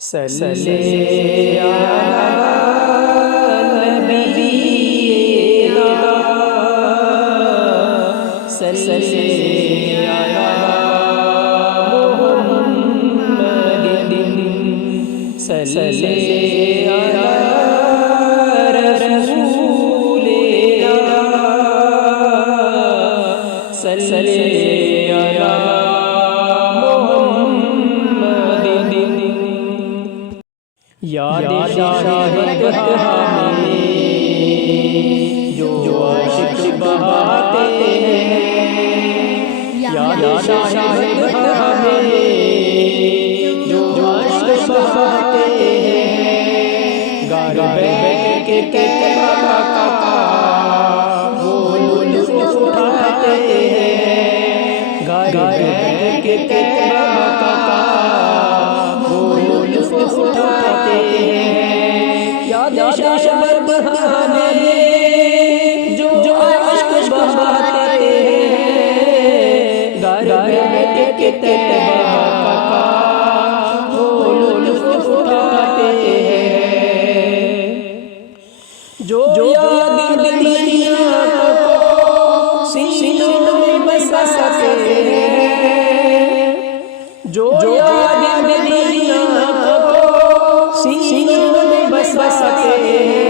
सल्ले अला नबीना सल्ले अला मुहम्मदिन सल्ले अला रसूलिना सल्ले अला याद शाहिद हमें जो आशिक बहाते हैं, याद शाहिद हमें जो आशिक बहाते हैं। गार बैठ के बाबा का वो लुत्फ उठाते हैं, गार बैठ के बाबा का वो लुत्फ उठाते हैं। याद शाहिद हमें जो आशिक बहाते हैं, गार बैठ के बाबा का वो लुत्फ उठाते हैं। जो याद मदीना को सीनों में बसाते हैं, जो याद मदीना को सीनों में बसाते हैं,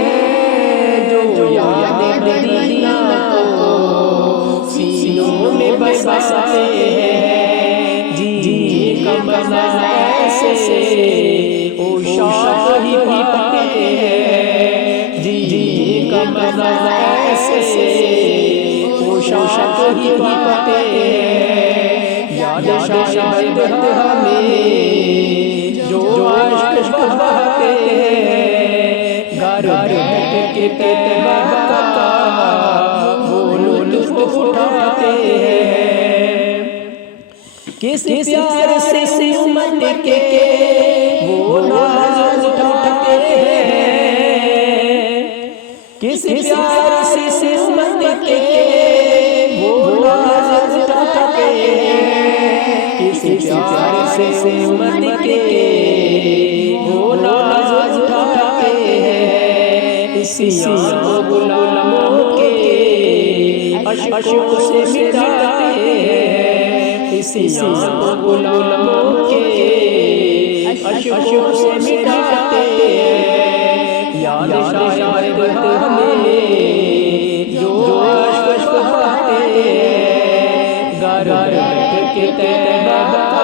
जो याद मदीना को सीनों में बसाते हैं। जी का मजा ऐसे ओ शाही पाते हैं, जी का मजा ऐसे ओ शाही पाते हैं। याद शाहिद हमें जो आशिक बहाते हैं, गार बैठ के बाबा का वो लुत्फ उठाते हैं। किस प्यार से उमट के वो नाज उठाते हैं, किस प्यार से उमट के वो नाज उठाते हैं, किस प्यार से उमट के वो नाज उठाते हैं। इसी गुलामों के अश्कों से मिटाते हैं, इसी गुलामों के अश्कों से मिटाते हैं। याद शाहिद हमें जो आशिक बहाते हैं, गार बैठ के बाबा का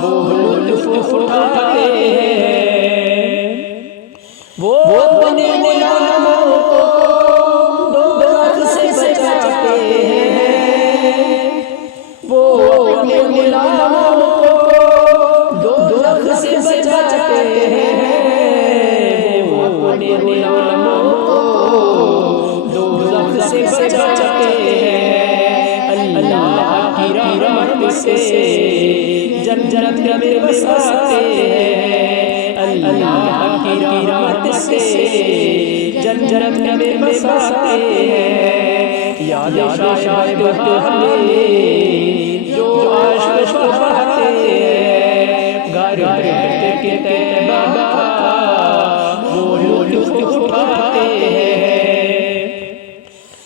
वो लुत्फ उठाते हैं। वो अपने गुलामों को दोज़ख से बचाते हैं, वो अपने गुलामों को दोज़ख से बचाते हैं, वो अपने गुलामों को दोज़ख से बचाते हैं। अल्लाह की रहमत से जन्नत में बसाते हैं, अल्लाह की रहमत से जन्नत में बसाते हैं। याद शाहिद हमें जो आशिक बहाते हैं, गार बैठ के बाबा का वो लुत्फ उठाते हैं।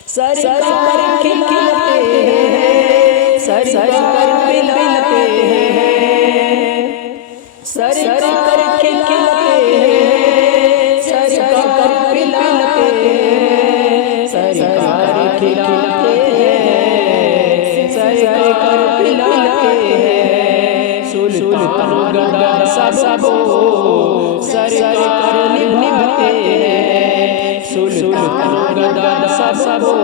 सरकार खिलाते हैं, सरकार पिलाते हैं, सरकार खिलाते हैं, सरकार पिलाते हैं, सरकार खिलाते हैं, सरकार पिलाते हैं। सुल्तान गदा सबो सरकार निभाते हैं, सुल्तान गदा सबो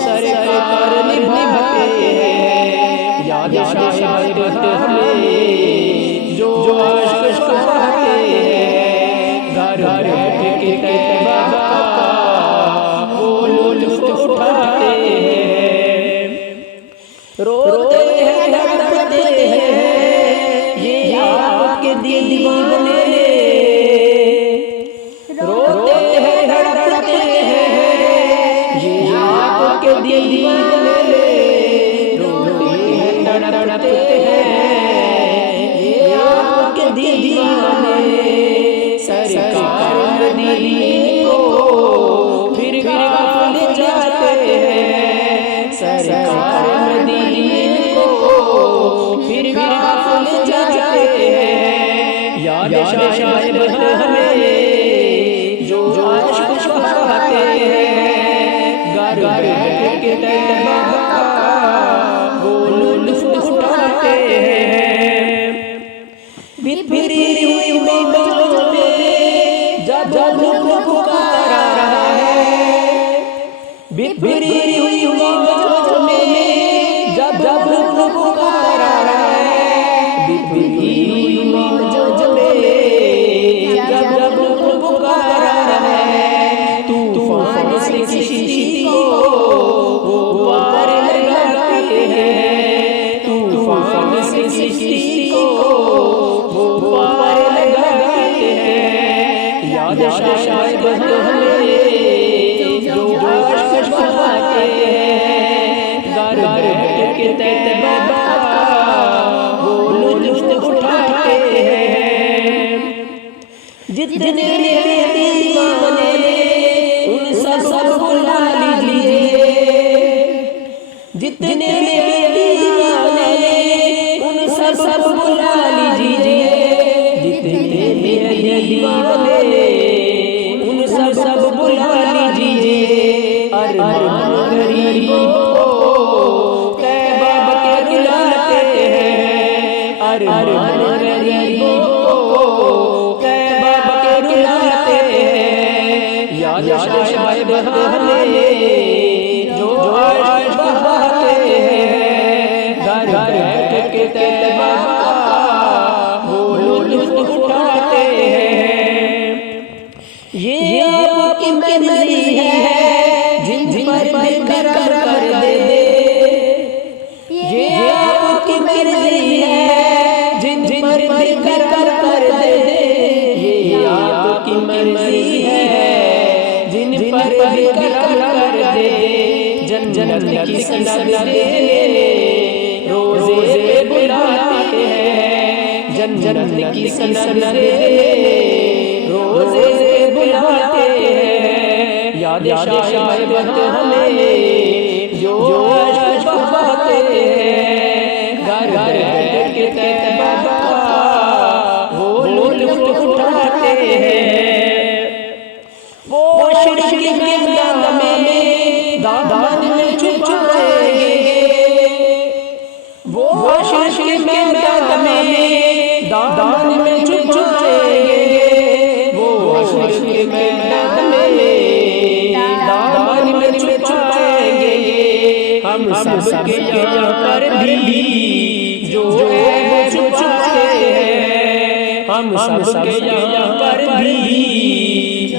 सरकार निभाते हैं। याद शाहिद हमें जो आशिक बहाते हैं, गार बैठ के बाबा का वो लुत्फ उठाते हैं। रोते हैं धड़कते हैं ये आपके दीवाने, रोते हैं धड़कते हैं ये आपके दीवाने, रोते हैं धड़कते हैं ये आपके दीवाने सरकार मदीने को फिर गाफिल जाते हैं। सरकार मदीने को फिर गाफिल जाते हैं। याद शायद हमें जो आशिक बहाते हैं। घर बैठ के तैबा वो लुत्फ उठाते हैं। बिखरी हुई मोहब्बत में जब लुत्फ पुकारा रहा है। बिखरी हुई मोहब्बत में जब लुत्फ पुकारा रहा है। बिखरी हुई मोहब्बत में जब लुत्फ पुकारा रहा है। तूफान से किसी को वो पार लगाते हैं। तूफान से किसी को वो पार लगाते हैं। याद शायद हमें जो आशिक बहाते हैं। घर बैठ के तैबा वो लुत्फ उठाते हैं। जितने दीवाने उन सब बुला लीजिए। जितने दीवाने उन सब बुला लीजिए। जितने दीवाने उन सब बुला लीजिए। अरमान गरीबों को तैबा के बुलाते हैं। अरमान गरीबों को तैबा के बुलाते हैं। याद शायद हमें जो आशिक बहाते हैं। घर बैठ के तैबा वो लुत्फ उठाते हैं। ये आपकी मर्जी है जिन पर करम कर दे। ये आपकी मर्जी है जिन पर करम कर दे। ये आपकी मर्जी है जिन पर करम कर दे। जन्नत की सनद दे रोज़े पे बुलाते हैं। जन्नत की सनद दे रोज़े पे बुलाते हैं। याद शायद हमें जो आशिक बहाते हैं। घर बैठ के तैबा वो लुत्फ उठाते हैं। वो शिरक के मैदान में दामन में छुपाएंगे। वो शिरक के मैदान में दामन में छुपाएंगे। वो शिरक के मैदान में दामन में छुपाएंगे। हम सबके यहाँ पर भी जो है वो छुपाते हैं। हम सबके यहाँ पर भी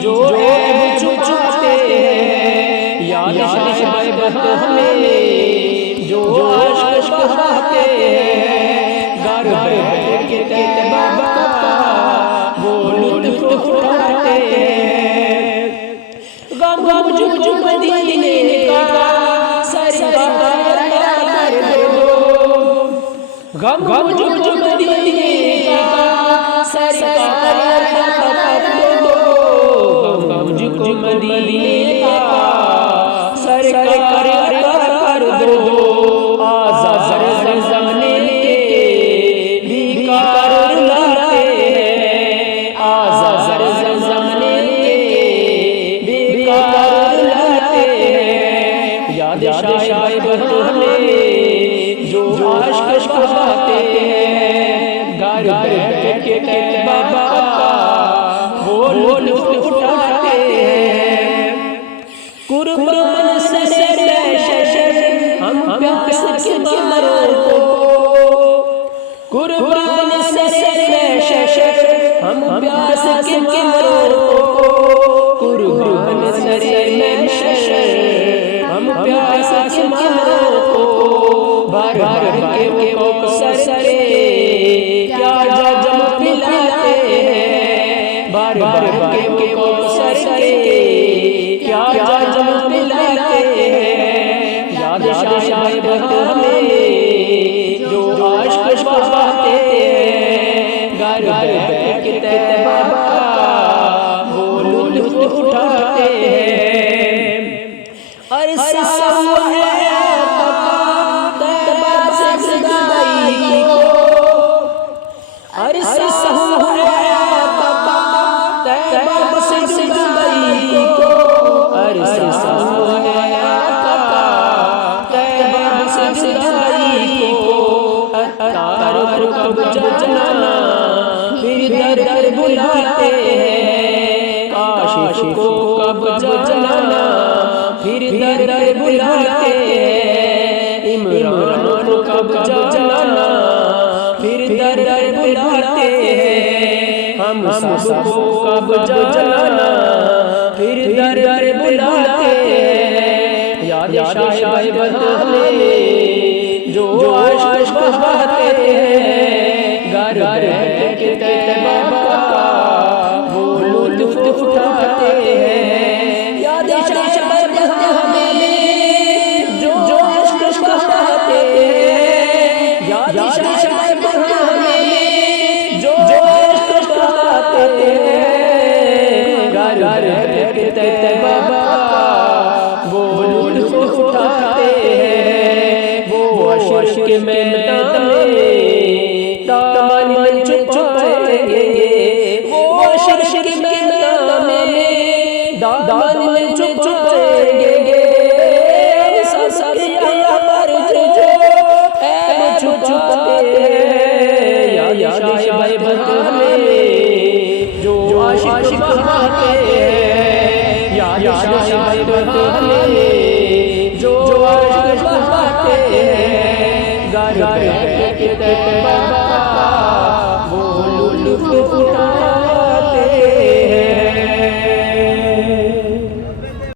जो है वो छुपाते हैं। याद शायद हमें जो आशिक बहाते हैं। घर बैठ के तैबा वो लुत्फ उठाते हैं। गम जो मदीने का सरकार कर दो। गम जो मदीने का सरकार कर दो। मुझको मदीने का सरकार कर दो। आज़ाद ज़माने के विकार रुलाते हैं। आज़ाद ज़माने के विकार रुलाते हैं। याद शायद हमें जो आशिक बहाते हैं। घर बैठ के तैबा वो लुत्फ उठाते हैं। कुर्बान से हम प्यास के मारों को। कुर्बान से हम प्यास के मारों को। कुर्बान से हम प्यास के मारों को। भर के वो सरे क्या जम पिलाते हैं। भर के वो सरे क्या जम पिलाते हैं। याद शायद हमें जो आशिक बहाते हैं। घर अरे साहू है आका तैबा से जुदाई को, अरे साहू है आका तैबा से जुदाई को, तार कब जाना फिर दर दर बुलाते हैं, काशिश को कब जाना फिर दर दर बुलाते हैं, इमरान को कब जाना फिर दर दर बुलाते हैं, हम सबको कब जाना फिर दर दर बुलाते हैं। याद शाह बदले जो आशिक बहाते हैं, घर घर के तैबा का वो लुत्फ उठाते हैं। याद शाह बदले जो आशिक बहाते हैं, याद शाह बदले जो आशिक बहाते हैं, घर घर के तैबा का वो लुत्फ उठाते हैं। वो आशिक के मैदान में दामन छुपाएंगे, वो आशिक के मैदान में दामन छुपाएंगे, सबके पर जो ऐब छुपाते हैं। या शाह बदले जो आशिक बहाते हैं, या शाह बदले जो आशिक बहाते हैं, घर घर के तैबा